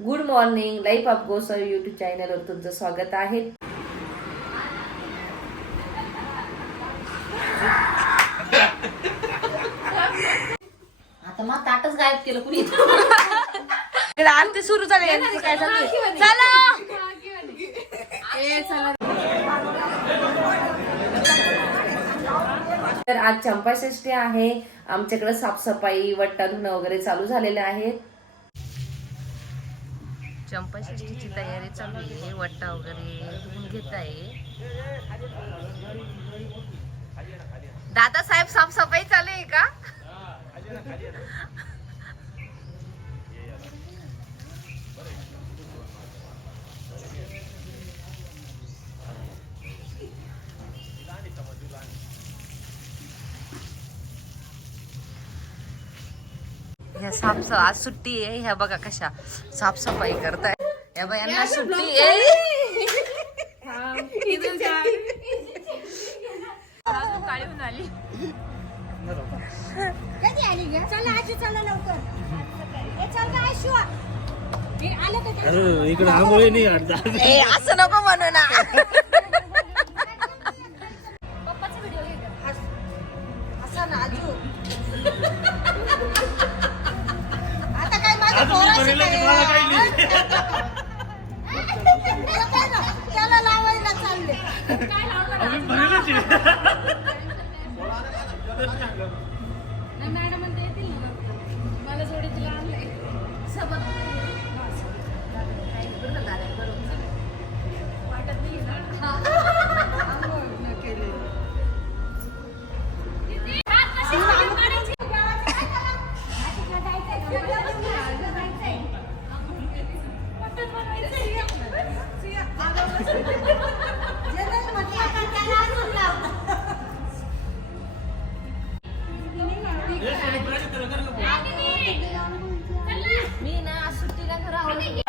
Good morning. Life of Gosavi YouTube चॅनलवर तुमचं स्वागत आहे. आता मग ताटच गायब केलं कुणी. आरती सुरू झाली. काय चला तर आज चंपाषष्ठी आहे. आमच्याकडे साफसफाई वट्टा धुणं वगैरे चालू झालेले आहेत. चंपाषष्ठीची तयारी चालू आहे. वट्टा वगैरे धुवून घेत आहे. दादासाहेब साफसफाई चालू आहे का? ह्या आज सुट्टी आहे. ह्या बघा कशा साफसफाई करताय. या बायांना सुट्टी आहे. काळून आली. कधी आली ग? चला आशू चला लवकर. ए चल ग आशू. हे आलं का ते? अरे इकडे आंघोळी नाही आता. ए असं नको म्हणू ना. पप्पाचा व्हिडिओ घे ग. असं ना आजू. आता काय माझ्या पोराचं त्याला लावायला चालले. काय लावणार? मॅडम म्हणते येतील ना. मला जोडी तुला आणलंय. सबत वाटत नाही मी ना आज सुट्टीला घर आवडली.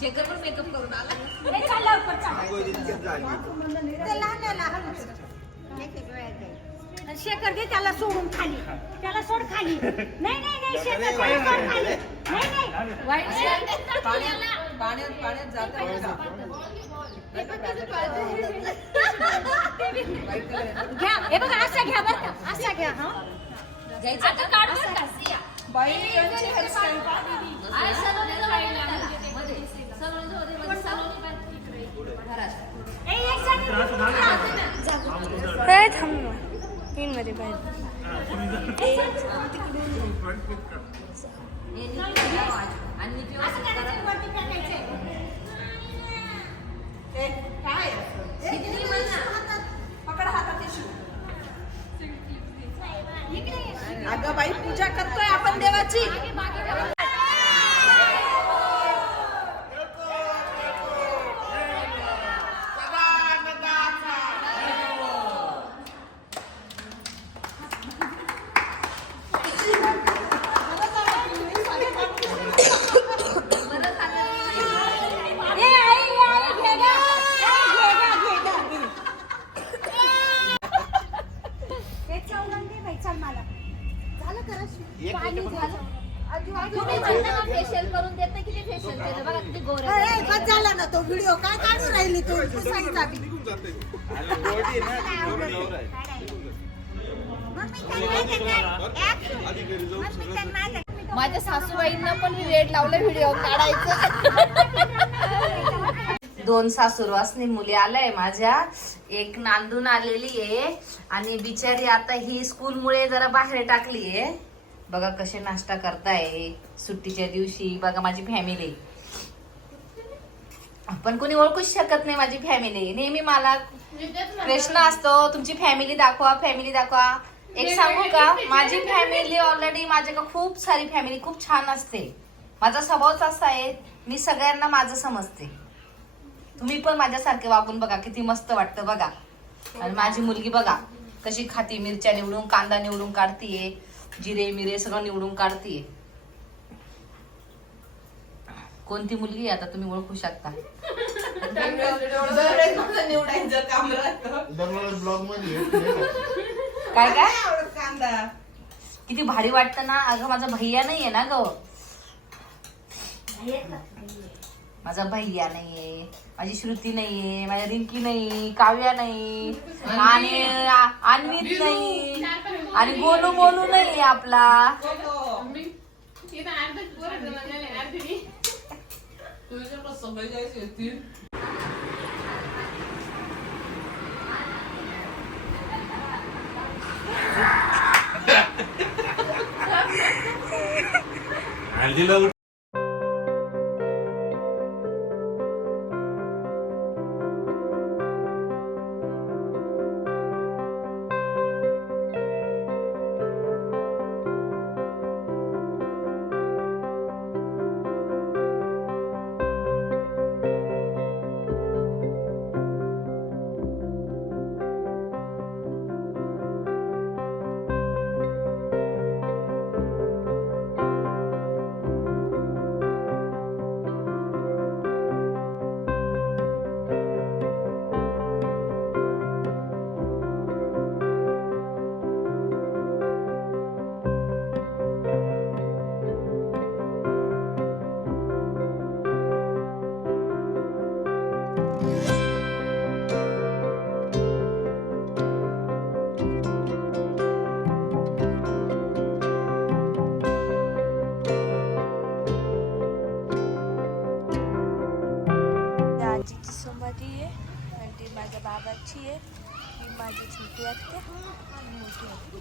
शेखर पण मेकअप करून आला. शेखर दे त्याला सोडून खाली. त्याला सोड खाली. नाही नाही नाही शेखर त्याला सोड खाली. नाही नाही पाण्यात जात. घ्या. हे बघा असं घ्या बरं का. असं घ्या. हा आता काढ बरं का. बाई यांची हेअरस्टाईल अगं बाई पूजा करतोय आपण देवाची. फेशियल करून देत नाही. किती फेशियल केलं बघा. किती गोरे झाला ना तो व्हिडिओ. काय काढून राहिली तू? माझ्या सासूबाईंना पण मी वेळ लावलं व्हिडिओ काढायचं. 2 सासूरवासनी मुली आलाय माझ्या. एक नांदून आलेली आहे आणि बिचारी आता ही स्कूलमुळे जरा बाहेर टाकली आहे. बघा कसे नाश्ता करताय सुट्टीच्या दिवशी. बघा माझी फॅमिली. आपण कोणी ओळखूच शकत नाही माझी फॅमिली. नेहमी मला प्रश्न असतो तुमची फॅमिली दाखवा, फॅमिली दाखवा. एक सांगू का, माझी फॅमिली ऑलरेडी माझ्याकडे खूप सारी फॅमिली खूप छान असते. माझा स्वभावच असा आहे, मी सगळ्यांना माझं समजते. तुम्ही पण माझ्यासारखे वागून बघा, किती मस्त वाटतं बघा. आणि माझी मुलगी बघा कशी खाती, मिरच्या निवडून, कांदा निवडून काढतीये, जिरे मिरे सगळं निवडून काढतीये. कोणती मुलगी आता तुम्ही ओळखू शकता. काय काय किती भारी वाटतं ना. अगं माझा भैया नाहीये ना ग, माझा भैया नाहीये, माझी श्रुती नाहीये, माझी रिंकी नाही, काव्या नाही, आणि अन्वित नाही, आणि गोलू बोलू नाही आपला. आजीची समाधी आहे आणि ती माझ्या बाबाची आहे. ही माझी छोटी आत्या आणि मोठी आत्या.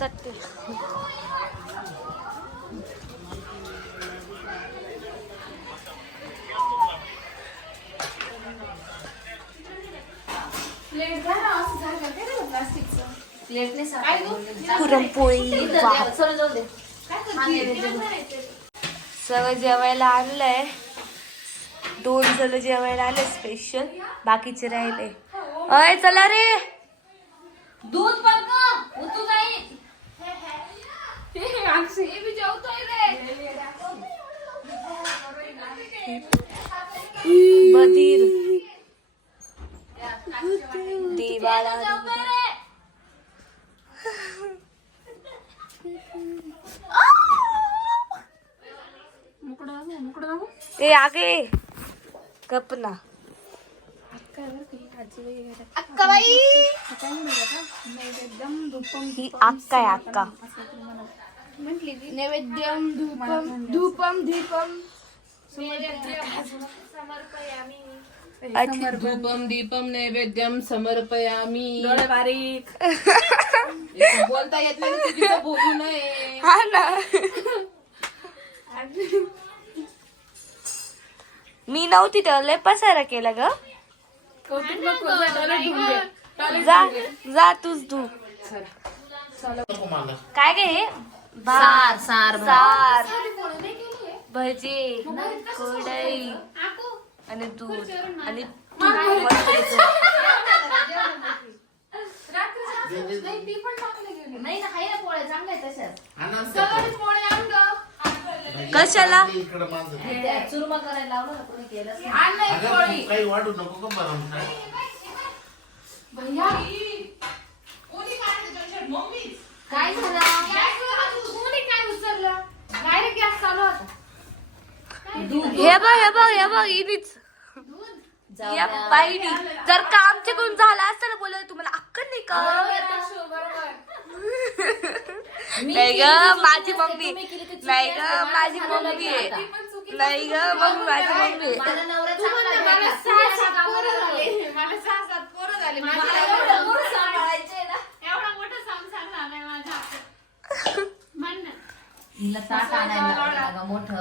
सत्य पुरणपोळी सगळं जेवायला आणलंय. 2 जण जेवायला आले स्पेशल, बाकीचे राहिले. अय चला रे, दूध पण का तू नाही मी जेवतोय रे. बधीर देवाला ए आगे गप ना. अक्काबाई ही अक्का आहे अक्का. नैवेद्यम धूपम दीपम धूपम दीपम नैवेद्यम समर्पयामी. डोळे बारीक. बोलता येत नाही चुकीचं बोलू नये. हा ना. मी नव्हती तेव्हा लय पसारा केला ग. जा जा तूच तू. काय गे हे? सार सार सार भजी कुरडई आणि दूध आणि तूप. नाही ना, हाय ना पोळ्या चांगल्या आहेत तशाच. कशाला चुरमा करायला लावलं ना कोणी केलं काही वाटू नको का मला काय झालं हे बघ इनीच या बाईनी जर का आमच्याकडून झालं असतं ना बोल तुम्हाला अक्कल नाही का नाही ग माझी मम्मी नाही ग माझी मम्मी आहे नाही ग मम्मी माझी मम्मी आहे माझा नवरा चांगला आहे. मला 6-7 पोरं झाले. एवढा मोठा संसार झालाय माझा. म्हण ना. हिला ताट आणायला लागा मोठं.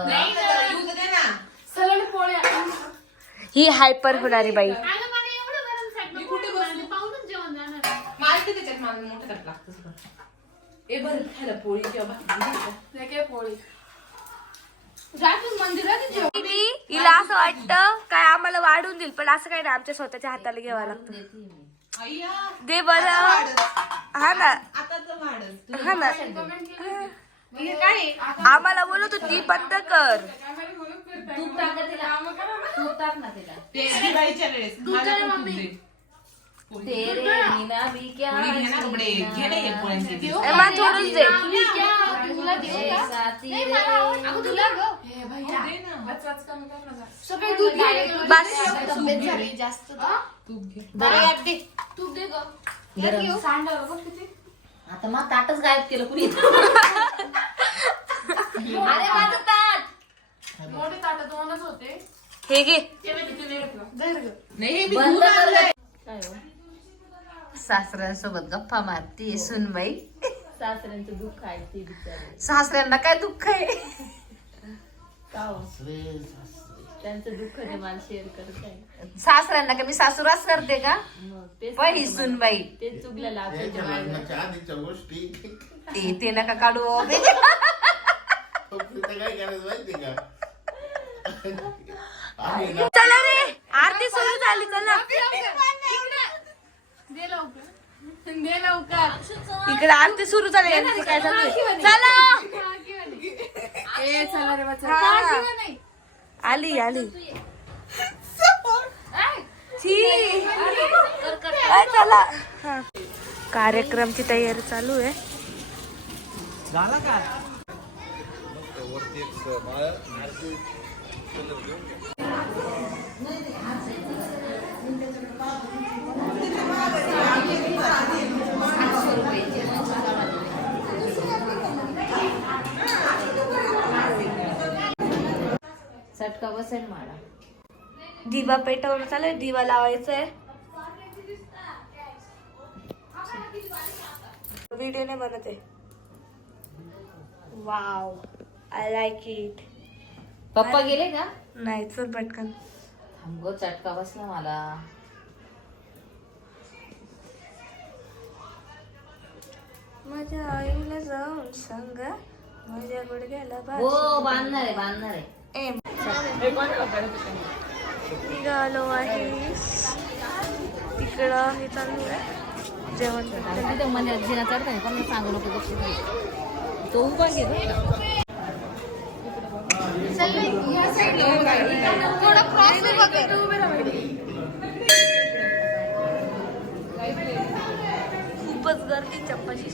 सलग पोळ्या. ही हायपर होणारी बाई अगं मला एवढं गरम साईड कुठे बसली? पाहूनच जेवण जाणार. मला ते त्याच्यात मला मोठं ताट लागतं सगळं. ए बरं खायला पोळी किंवा भाकरी काय पोळी जातून मंदिरात जेवण. हिला असं वाटतं काय आम्हाला वाढून देईल पण असं काही नाही आमच्या स्वतःच्या हाताला घ्यावं लागतं दे बर हा ना हा ना आम्हाला बोलत होती बंद कर तूप टाक तिला. तूप टाक ना तिला. ते दिवाळीच्या वेळेस माझ्या पण तूप दे. तेरे बिना भी क्या पोळी घे ना कपडे घे ना हे पोळ्यांचे दिवस. थोडंच दे साथी रे. हे बाई दे ना. वाच कमी कर ना. सगळे दूध घे. बस तब्येत झाली जास्त. तूप घे. बरं यात दे. तूप दे ग. गरम. सांडलं बघ किती. आता मग ताटच गायब केलं कुणी. अरे माझं ताट. मोठे ताट दोनच होते. हे घे नाही हे मी बंद धुवून कर. आणलंय. सासऱ्यांसोबत गप्पा मारती सुनबाई. सासऱ्यांचं दुःख आहे ते बिचारे. सासऱ्यांना काय दुःख आहे. का हो? त्यांचं दुःख ते मला शेअर करत आहे. सासऱ्यांना का मी सासूरास करते का मग तेच पण ही सुनबाई ते चुकलेलं आपल्या याच्या लग्नाच्या आधीच्या गोष्टी ते नका काढू हो. तिथं काय करायचं माहिती का आम्ही ना चला रे आरती सुरू झाली चला दे लवकर. दे लवकर. इकडे आरती सुरू झाली यांची काय चालू आहे? चला ए चला रे बच्चा. हा. आली आली छी. चला हा. कार्यक्रमची तयारी चालू आहे चटका बसेल मला. दिवा पेटवून चालू आहे दिवा लावायचा आहे व्हिडिओ नाही बनत आहे वाव आय लाईक इट पप्पा गेले का. नाही चल पटकन थांब गो चटका बसला मला. माझ्या आईला जाऊन सांग माझ्या गुडघ्याला हो बांधणार आहे बांधणार आहे. निघालो आहे तिकडं हे चालू आहे जेवण तिथे मला जिना चढता नाही पण सांगू नको गप्प घे. तो उभा घे. खूपच गर्दी चप्पाशी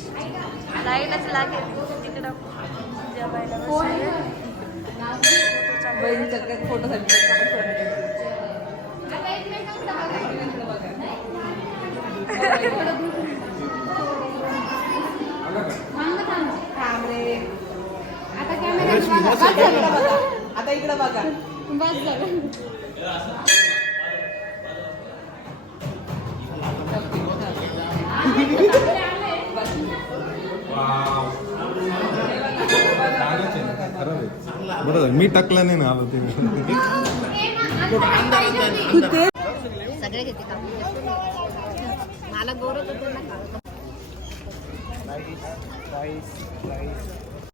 लाईनच लागेल तिकडं जेवायला बसायला. फोटो आता इकडे बघा. बस झालं. बरं मी टाकला नाही ना आलो ते सगळे घेते का मला गोरत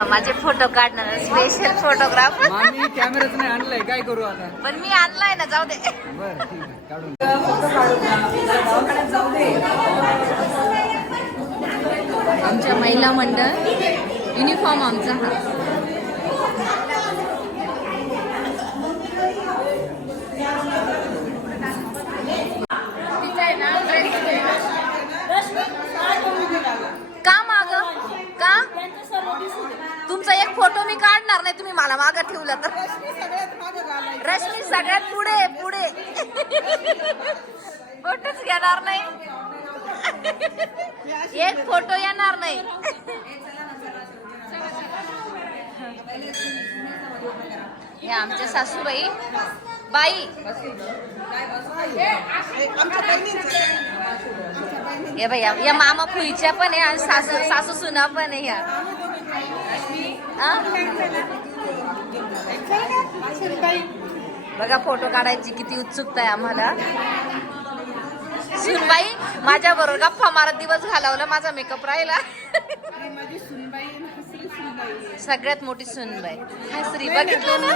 माझे फोटो काढणार स्पेशल फोटोग्राफर कॅमेराच नाही आणलाय काय करू आता पण मी आणलाय ना जाऊ दे बरं ठीक आहे काढून आमच्या महिला मंडळ युनिफॉर्म आमचा हा. का माग का तुमचा एक फोटो मी काढणार नाही, तुम्ही मला मागं ठेवला तर. रश्मी सगळ्यात पुढे पुढे फोटोच घेणार नाही, एक फोटो येणार नाही. हे आमच्या सासूबाई बाई, हे भैया या मामा फुईच्या पण आहे आणि सासू सासू सुना पण आहे. ह्या बघा फोटो काढायची किती उत्सुकता आहे आम्हाला. सुनबाई माझ्या बरोबर गप्पा मारत दिवस घालवला, माझा मेकअप राहिला. सगळ्यात मोठी सुनबाई हाय श्री, बघितलं ना.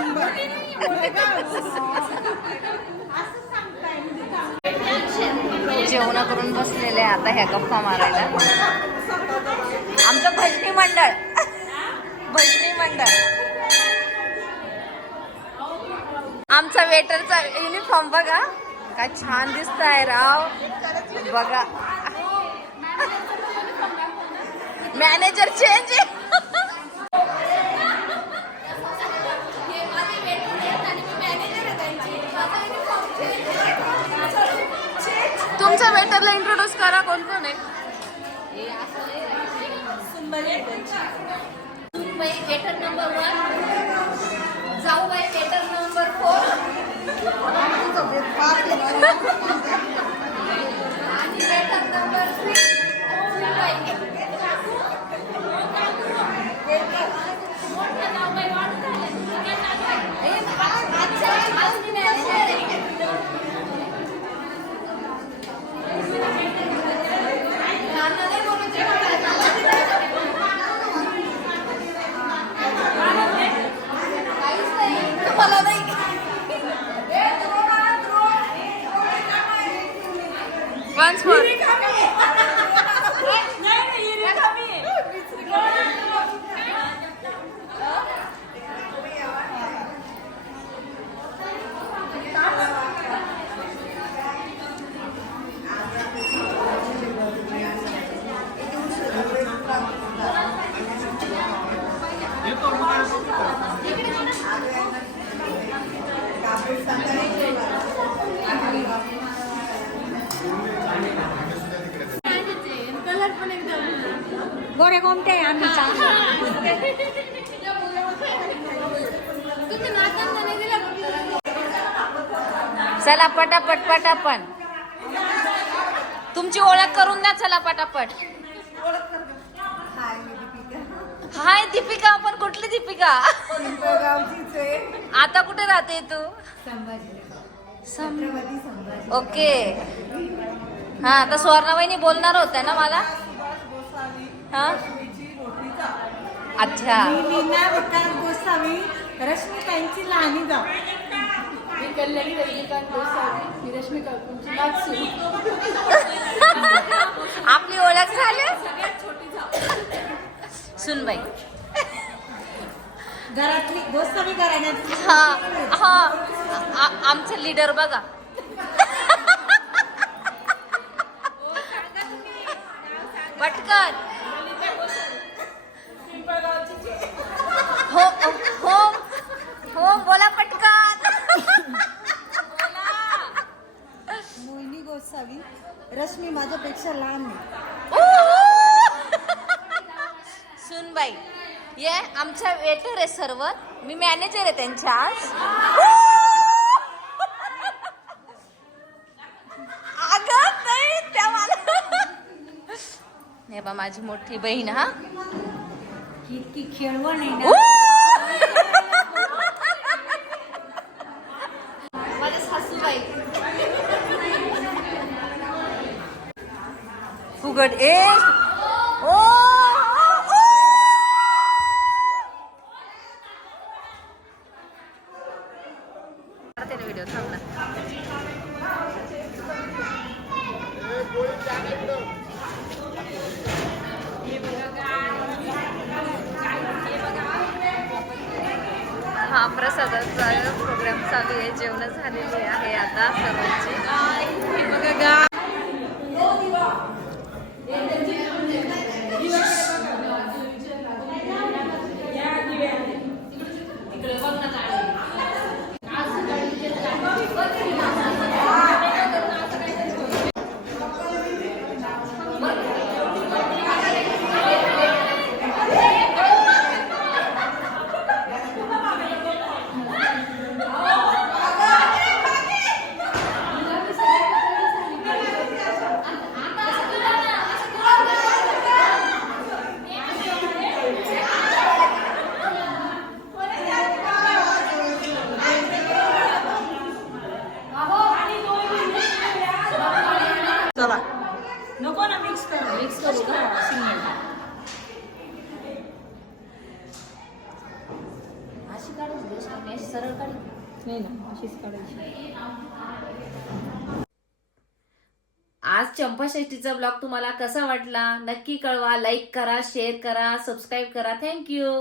जेवण करून बसलेले आता ह्या गप्पा मारायला. आमचं भजनी मंडळ, भजनी मंडळ. आमचा वेटरचा युनिफॉर्म बघा काय छान दिसत आहे राव. बघा मॅनेजर चेंज आहे. तुमच्या वेटरला इंट्रोड्यूस करा, कोण कोण आहे. सुनबाई वेटर नंबर 1, जाऊबाई वेटर नंबर 4 आणि वेटर नंबर 3 सुनबाई. Once more. गोरे गोमटे आम्ही चला पटापट पटापट तुमची ओळख करून द्या. चला पटापट. हाय दीपिका, पण कुठली दीपिका. आता कुठे राहते तू. ओके हा, आता स्वर्णाबाईनी बोलणार होत्या ना मला. हा अच्छा. गोसावी रश्मी त्यांची लहानी जाऊ. मी कल्याणी रजनीकांत गोसावी, मी रश्मी काकूंची नाचू. आपली ओळख झाली. सगळ्यात छोटी जाऊ सुनबाई घरातली गोसावी घराण्यात. हा हा आमचं लीडर बघा. पटकन हो हो हो बोला पटकन. मोहिनी गोसावी, रश्मी माझ्यापेक्षा लहान आहे. सुनबाई ये आमच्या वेटर आहे सर्व, मी मॅनेजर आहे त्यांच्या आज. अगं नाही त्या मला. हे बा माझी मोठी बहीण. हा किती खेळवण आहे ना. माझ्या सासूबाई फुगड ए ओ व्हिडिओ थांबला. हा प्रसादाचा प्रोग्राम चालू आहे. जेवण झालेली आहे आता सर्वांची. हे बघा गा नको ना मिक्स करू का आज चंपाषष्ठीचा ब्लॉग तुम्हाला कसा वाटला नक्की कळवा. लाईक करा, शेअर करा, सबस्क्राईब करा. थँक्यू.